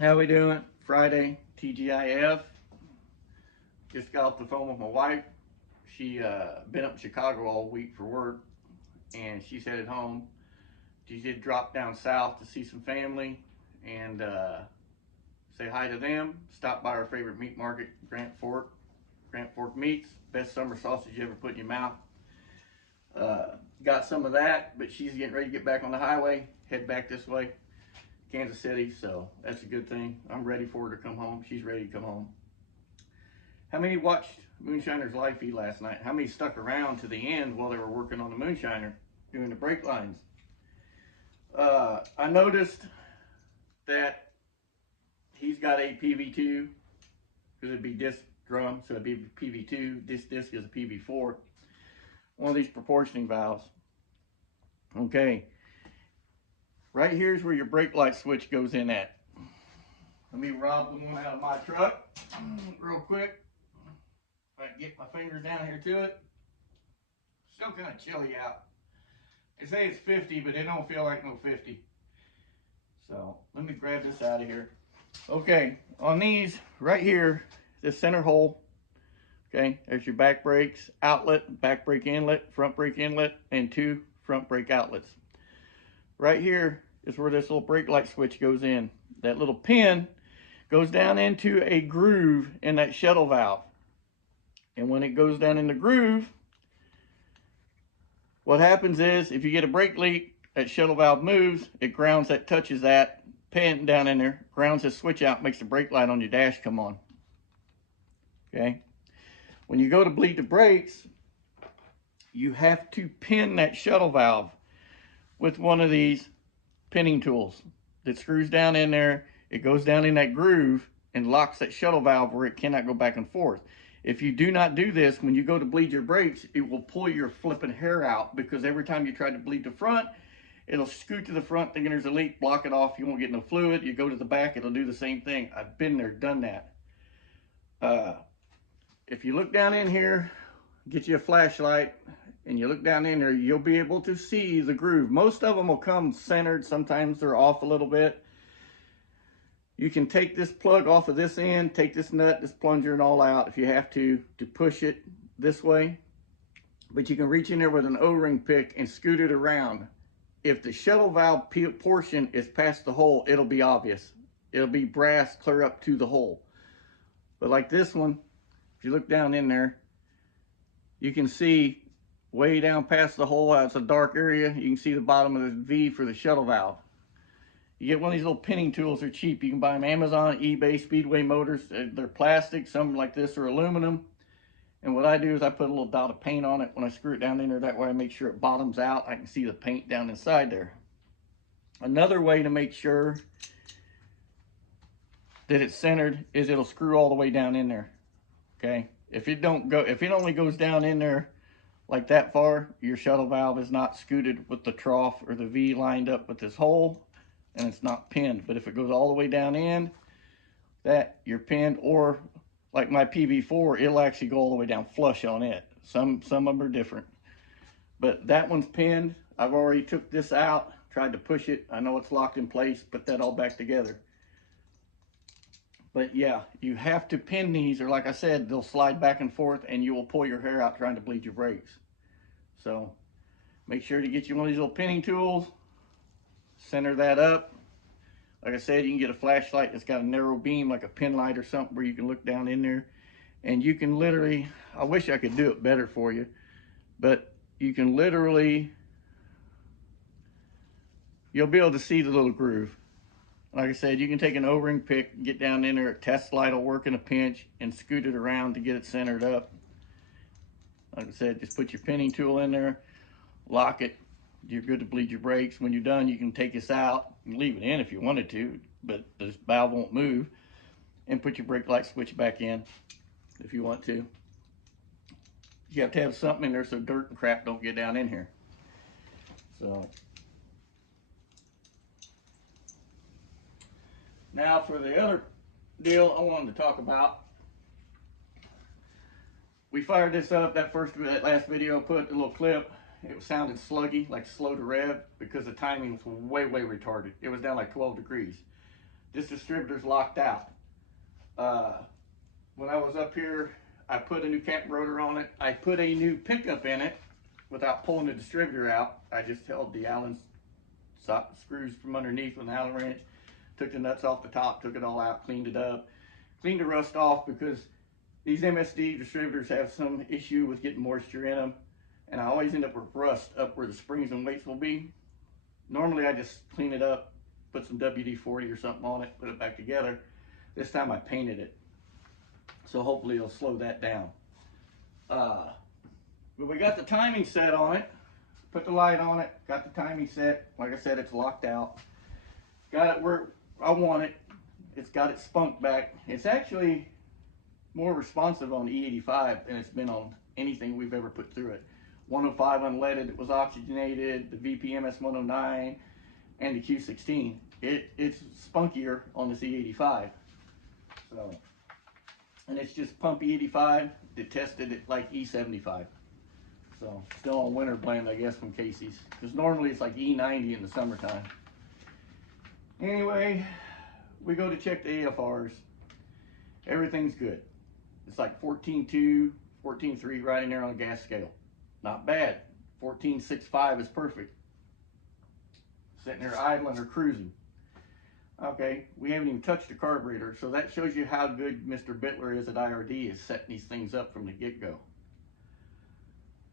How we doing? Friday, TGIF. Just got off the phone with my wife. She been up in Chicago all week for work, and she's headed home. She did drop down south to see some family and say hi to them. Stop by our favorite meat market, Grant Fork. Grant Fork Meats, best summer sausage you ever put in your mouth. Got some of that, but she's getting ready to get back on the highway, head back this way, Kansas City. So that's a good thing. I'm ready for her to come home. She's ready to come home. How many watched Moonshiner's live feed last night? How many stuck around to the end while they were working on the Moonshiner, doing the brake lines? I noticed that he's got a PV2, because it'd be disc drum, so it'd be PV2. This disc is a PV4. One of these proportioning valves. Okay, right here's where your brake light switch goes in at. Let me rob the one out of my truck real quick. If I can get my fingers down here to it. Still kind of chilly out. They say it's 50, but it don't feel like no 50. So let me grab this out of here. Okay, on these right here, this center hole. Okay, there's your back brakes outlet, back brake inlet, front brake inlet, and 2 front brake outlets. Right here is where this little brake light switch goes in. That little pin goes down into a groove in that shuttle valve. And when it goes down in the groove, what happens is if you get a brake leak, that shuttle valve moves, it grounds that, touches that pin down in there, grounds the switch out, makes the brake light on your dash come on. Okay. When you go to bleed the brakes, you have to pin that shuttle valve with one of these pinning tools that screws down in there. It goes down in that groove and locks that shuttle valve where it cannot go back and forth. If you do not do this, when you go to bleed your brakes, it will pull your flipping hair out, because every time you try to bleed the front, it'll scoot to the front thinking there's a leak, block it off, you won't get no fluid. You go to the back, it'll do the same thing. I've been there, done that. If you look down in here, get you a flashlight, and you look down in there, you'll be able to see the groove. Most of them will come centered. Sometimes they're off a little bit. You can take this plug off of this end, take this nut, this plunger, and all out if you have to push it this way. But you can reach in there with an O-ring pick and scoot it around. If the shuttle valve portion is past the hole, it'll be obvious. It'll be brass clear up to the hole. But like this one, if you look down in there, you can see way down past the hole, it's a dark area, you can see the bottom of the V for the shuttle valve. You get one of these little pinning tools, they're cheap. You can buy them Amazon, eBay, Speedway Motors. They're plastic, some like this are aluminum. And what I do is I put a little dot of paint on it when I screw it down in there. That way I make sure it bottoms out. I can see the paint down inside there. Another way to make sure that it's centered is it'll screw all the way down in there. Okay, if it only goes down in there like that far, your shuttle valve is not scooted with the trough or the V lined up with this hole, and it's not pinned. But if it goes all the way down in, that you're pinned. Or like my PV4, it'll actually go all the way down flush on it. Some of them are different, but that one's pinned. I've already took this out, tried to push it. I know it's locked in place, put that all back together. But yeah, you have to pin these, or like I said, they'll slide back and forth and you will pull your hair out trying to bleed your brakes. So make sure to get you one of these little pinning tools, center that up. Like I said, you can get a flashlight that's got a narrow beam, like a pin light or something, where you can look down in there. And you can literally, I wish I could do it better for you, but you can literally, you'll be able to see the little groove. Like I said, you can take an O-ring pick, get down in there, test light will work in a pinch, and scoot it around to get it centered up. Like I said, just put your pinning tool in there, lock it, you're good to bleed your brakes. When you're done, you can take this out and leave it in if you wanted to, but this valve won't move, and put your brake light switch back in if you want to. You have to have something in there so dirt and crap don't get down in here. So now for the other deal I wanted to talk about. We fired this up, that last video I put, a little clip. It was sounding sluggy, like slow to rev, because the timing was way retarded. It was down like 12 degrees. this distributor's locked out. When I was up here, I put a new cap rotor on it. I put a new pickup in it without pulling the distributor out. I just held the Allen screws from underneath with an Allen wrench, took the nuts off the top, took it all out, cleaned it up, cleaned the rust off, because these MSD distributors have some issue with getting moisture in them, and I always end up with rust up where the springs and weights will be. Normally I just clean it up, put some WD-40 or something on it, put it back together. This time I painted it, so hopefully it'll slow that down. But we got the timing set on it. Put the light on it, got the timing set. Like I said, it's locked out. Got it where I want it. It's got its spunk back. It's actually more responsive on E85 than it's been on anything we've ever put through it. 105 unleaded, it was oxygenated, the VPMS 109, and the Q16. It's spunkier on this E85. So, and it's just pump E85 that tested it like E75. So still on winter blend, I guess, from Casey's, because normally it's like E90 in the summertime. Anyway, we go to check the AFRs. Everything's good. It's like 14.2, 14.3 right in there on the gas scale. Not bad. 14.65 is perfect. Sitting there idling or cruising. Okay, we haven't even touched the carburetor, so that shows you how good Mr. Bittler is at IRD, is setting these things up from the get-go.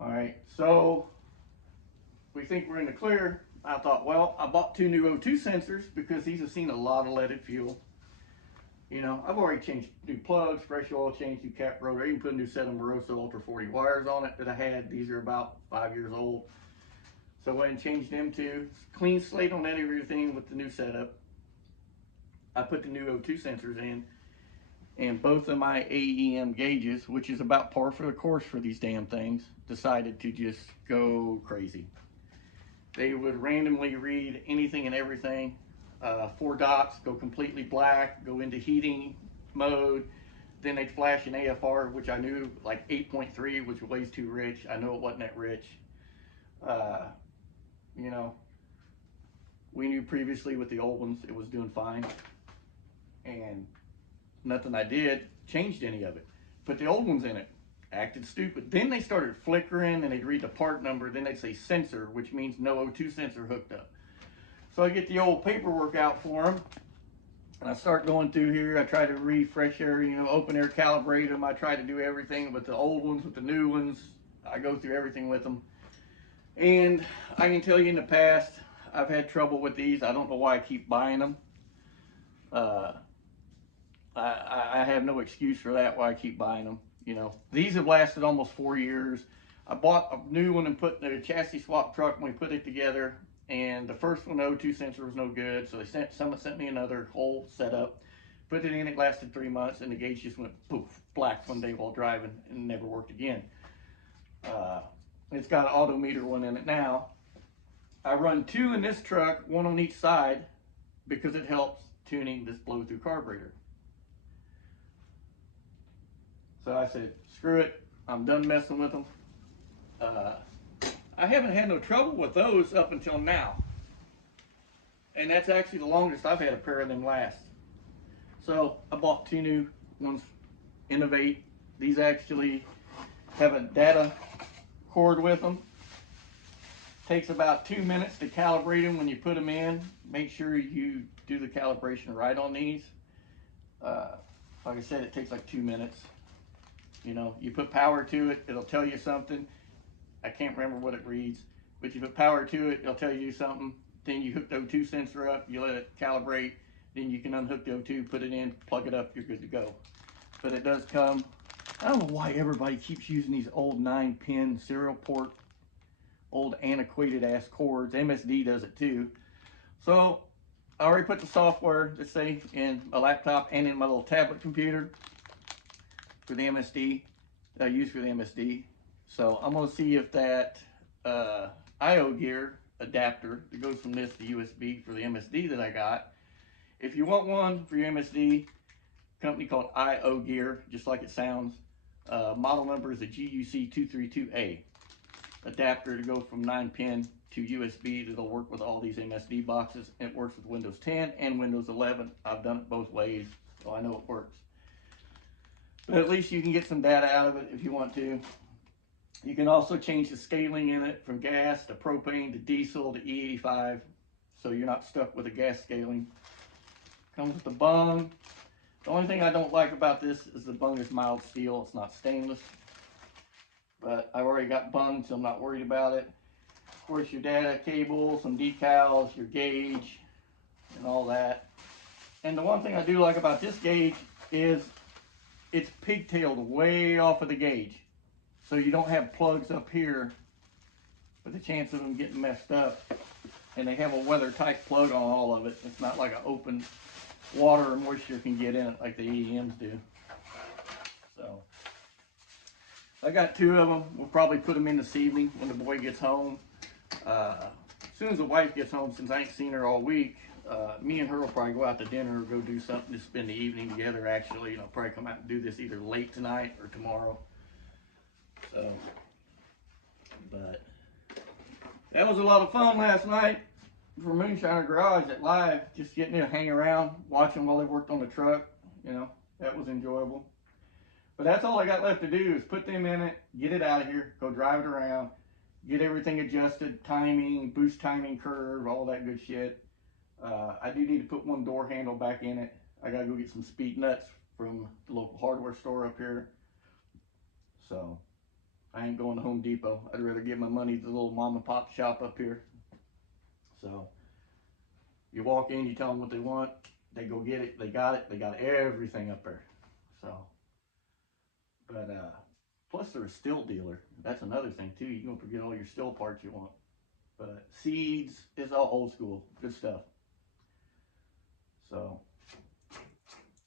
All right, so we think we're in the clear. I thought, well, I bought 2 new O2 sensors because these have seen a lot of leaded fuel. You know, I've already changed new plugs, fresh oil change, new cap rotor. I even put a new set of Moroso Ultra 40 wires on it that I had. These are about 5 years old. So I went and changed them too. Clean slate on everything with the new setup. I put the new O2 sensors in, and both of my AEM gauges, which is about par for the course for these damn things, decided to just go crazy. They would randomly read anything and everything. 4 dots, go completely black, go into heating mode. Then they'd flash an AFR, which I knew like 8.3, which was way too rich. I know it wasn't that rich. You know, we knew previously with the old ones, it was doing fine. And nothing I did changed any of it. Put the old ones in it, acted stupid. Then they started flickering, and they'd read the part number, then they'd say sensor, which means no O2 sensor hooked up. So I get the old paperwork out for them, and I start going through here. I try to refresh air, you know, open air, calibrate them. I try to do everything with the old ones, with the new ones. I go through everything with them. And I can tell you in the past, I've had trouble with these. I don't know why I keep buying them. I have no excuse for that, why I keep buying them. You know, these have lasted almost 4 years. I bought a new one and put the chassis swap truck when we put it together, and the first one, the O2 sensor, was no good, so someone sent me another whole setup. Put it in, it lasted 3 months, and the gauge just went poof, black one day while driving, and never worked again. It's got an autometer one in it now. I run 2 in this truck, 1 on each side, because it helps tuning this blow-through carburetor. So I said, screw it, I'm done messing with them. I haven't had no trouble with those up until now. And that's actually the longest I've had a pair of them last. So I bought 2 new ones, Innovate. These actually have a data cord with them. Takes about 2 minutes to calibrate them when you put them in. Make sure you do the calibration right on these. Like I said, it takes like 2 minutes. You know, you put power to it, it'll tell you something. I can't remember what it reads, but you put power to it, it'll tell you something. Then you hook the O2 sensor up, you let it calibrate, then you can unhook the O2, put it in, plug it up, you're good to go. But it does come, I don't know why everybody keeps using these old 9-pin serial port, old antiquated ass cords. MSD does it too. So I already put the software, let's say, in my laptop and in my little tablet computer for the MSD that I use for the MSD. So I'm gonna see if that IO gear adapter that goes from this to USB for the MSD that I got. If you want one for your MSD, company called IO Gear, just like it sounds. Model number is a GUC232A. adapter to go from 9-pin to USB that'll work with all these MSD boxes. It works with Windows 10 and Windows 11. I've done it both ways, so I know it works. But at least you can get some data out of it if you want to. You can also change the scaling in it from gas to propane to diesel to E85, so you're not stuck with a gas scaling. Comes with the bung. The only thing I don't like about this is the bung is mild steel. It's not stainless, but I've already got bung, so I'm not worried about it. Of course, your data cable, some decals, your gauge, and all that. And the one thing I do like about this gauge is it's pigtailed way off of the gauge. So you don't have plugs up here with a chance of them getting messed up. And they have a weather tight plug on all of it. It's not like an open water or moisture can get in it like the EEMs do. So I got 2 of them. We'll probably put them in this evening when the boy gets home. As soon as the wife gets home, since I ain't seen her all week, me and her will probably go out to dinner or go do something to spend the evening together. Actually, I'll probably come out and do this either late tonight or tomorrow. So, but that was a lot of fun last night for Moonshiner Garage at Live, just getting to hang around, watching while they worked on the truck. That was enjoyable. But that's all I got left to do is put them in it, get it out of here, go drive it around, get everything adjusted, timing, boost timing curve, all that good shit. I do need to put one door handle back in it. I gotta go get some speed nuts from the local hardware store up here. So I ain't going to Home Depot. I'd rather give my money to the little mom and pop shop up here. So you walk in, you tell them what they want, they go get it, they got everything up there. So, but plus they're a still dealer. That's another thing too. You don't forget all your still parts you want. But seeds is all old school, good stuff. So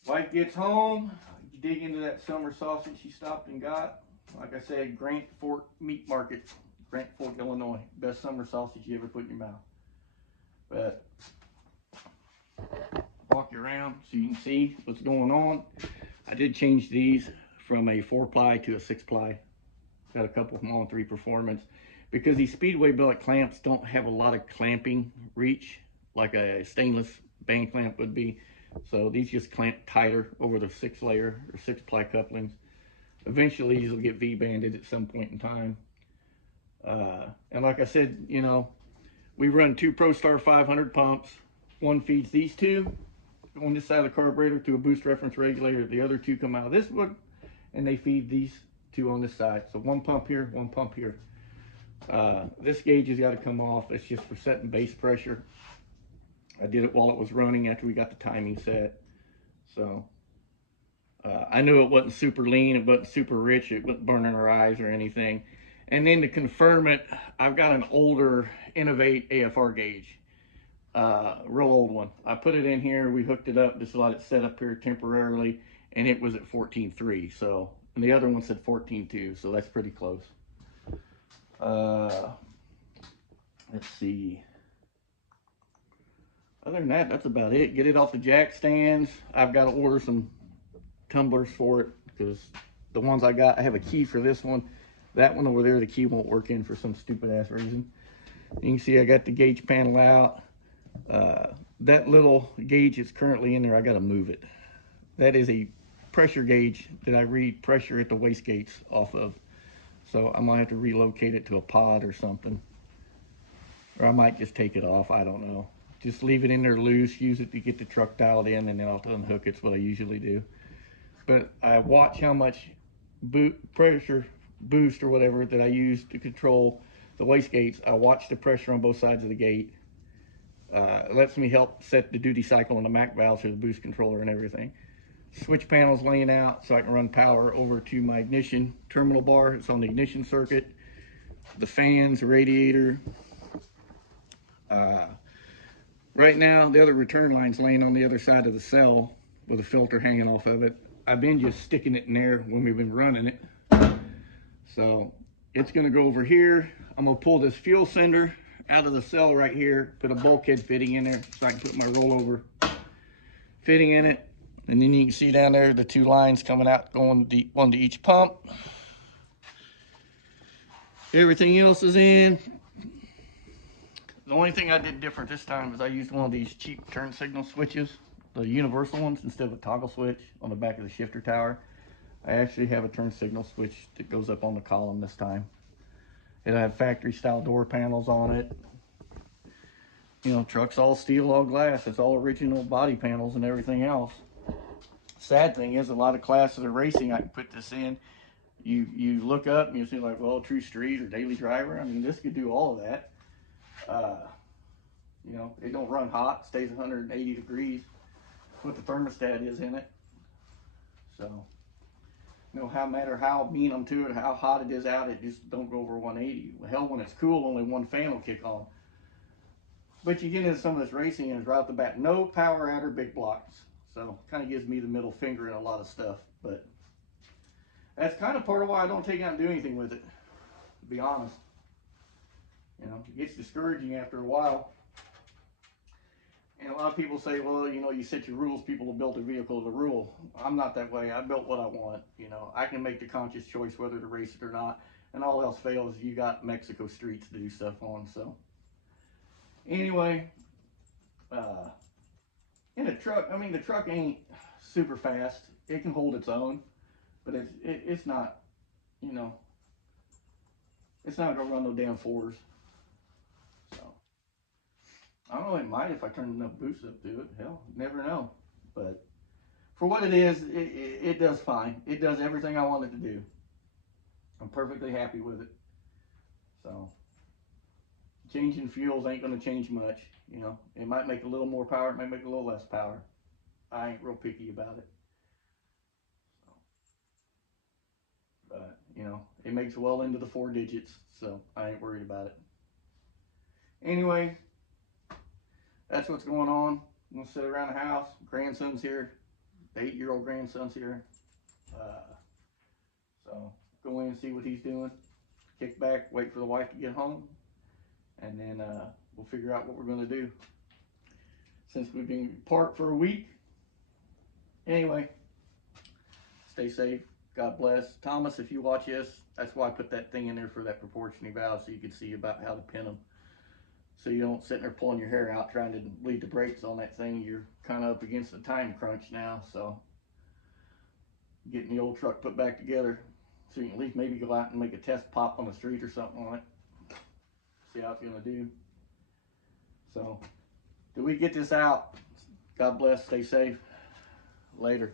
wife gets home, you dig into that summer sausage she stopped and got. Like I said, Grant Fork Meat Market, Grant Fork, Illinois. Best summer sausage you ever put in your mouth. But walk you around so you can see what's going on. I did change these from a 4-ply to a 6-ply. Got a couple of them on 3 Performance because these Speedway billet clamps don't have a lot of clamping reach like a stainless band clamp would be. So these just clamp tighter over the 6-layer or 6-ply couplings. Eventually these will get V-banded at some point in time. And like I said, we run 2 ProStar 500 pumps. One feeds these 2 on this side of the carburetor to a boost reference regulator. The other 2 come out of this one and they feed these 2 on this side. So 1 pump here, 1 pump here. This gauge has got to come off. It's just for setting base pressure. I did it while it was running after we got the timing set. So I knew it wasn't super lean, it wasn't super rich, it wasn't burning our eyes or anything. And then to confirm it, I've got an older Innovate AFR gauge, real old one. I put it in here, we hooked it up, just let it set up here temporarily, and it was at 14.3. So, and the other one said 14.2, so that's pretty close. Let's see. Other than that, that's about it. Get it off the jack stands. I've got to order some tumblers for it because the ones I got, I have a key for this one. That one over there, the key won't work in for some stupid ass reason. You can see I got the gauge panel out. That little gauge is currently in there. I got to move it. That is a pressure gauge that I read pressure at the wastegates off of. So I might have to relocate it to a pod or something. Or I might just take it off. I don't know. Just leave it in there loose, use it to get the truck dialed in, and then I'll unhook it. It's what I usually do. But I watch how much pressure boost or whatever that I use to control the wastegates. I watch the pressure on both sides of the gate. It lets me help set the duty cycle on the MAC valves for the boost controller and everything. Switch panels laying out so I can run power over to my ignition terminal bar. It's on the ignition circuit. The fans, the radiator. Right now, the other return line's laying on the other side of the cell with a filter hanging off of it. I've been just sticking it in there when we've been running it. So it's gonna go over here. I'm gonna pull this fuel sender out of the cell right here, put a bulkhead fitting in there so I can put my rollover fitting in it. And then you can see down there the 2 lines coming out, going one to each pump. Everything else is in. The only thing I did different this time is I used one of these cheap turn signal switches, the universal ones, instead of a toggle switch on the back of the shifter tower. I actually have a turn signal switch that goes up on the column this time. It'll have factory style door panels on it. You know, truck's all steel, all glass. It's all original body panels and everything else. Sad thing is, a lot of classes of racing, I can put this in. You look up and you see like, well, True Street or Daily Driver. I mean, this could do all of that. You know, it don't run hot, stays 180 degrees. What the thermostat is in it. So, no matter how mean I'm to it, how hot it is out, it just don't go over 180. Hell, when it's cool, only one fan will kick on. But you get into some of this racing and it's right off the bat, no power out or big blocks. So, kind of gives me the middle finger in a lot of stuff. But that's kind of part of why I don't take out and do anything with it, to be honest. You know, it gets discouraging after a while. And a lot of people say, well, you know, you set your rules, people will build their vehicle to rule. I'm not that way. I built what I want. You know, I can make the conscious choice whether to race it or not. And all else fails, you got Mexico streets to do stuff on. So, anyway, in a truck, I mean, the truck ain't super fast. It can hold its own, but it's not, you know, it's not gonna run no damn fours. So, I don't know, it might if I turn enough boost up to it. Hell, never know. But for what it is, it does fine. It does everything I want it to do. I'm perfectly happy with it. So, changing fuels ain't gonna change much. You know, it might make a little more power, it might make a little less power. I ain't real picky about it. So, but, you know, it makes well into the 4 digits, so I ain't worried about it. Anyway, that's what's going on. I'm gonna sit around the house. Grandson's here. The 8-year-old grandson's here. So go in and see what he's doing. Kick back, wait for the wife to get home, and then we'll figure out what we're gonna do. Since we've been apart for a week. Anyway, stay safe. God bless. Thomas, if you watch this, that's why I put that thing in there for that proportioning valve, so you can see about how to pin them. So you don't sit there pulling your hair out trying to lead the brakes on that thing. You're kind of up against the time crunch now, so getting the old truck put back together so you can at least maybe go out and make a test pop on the street or something on it. See how it's gonna do. So, do we get this out? God bless, stay safe. Later.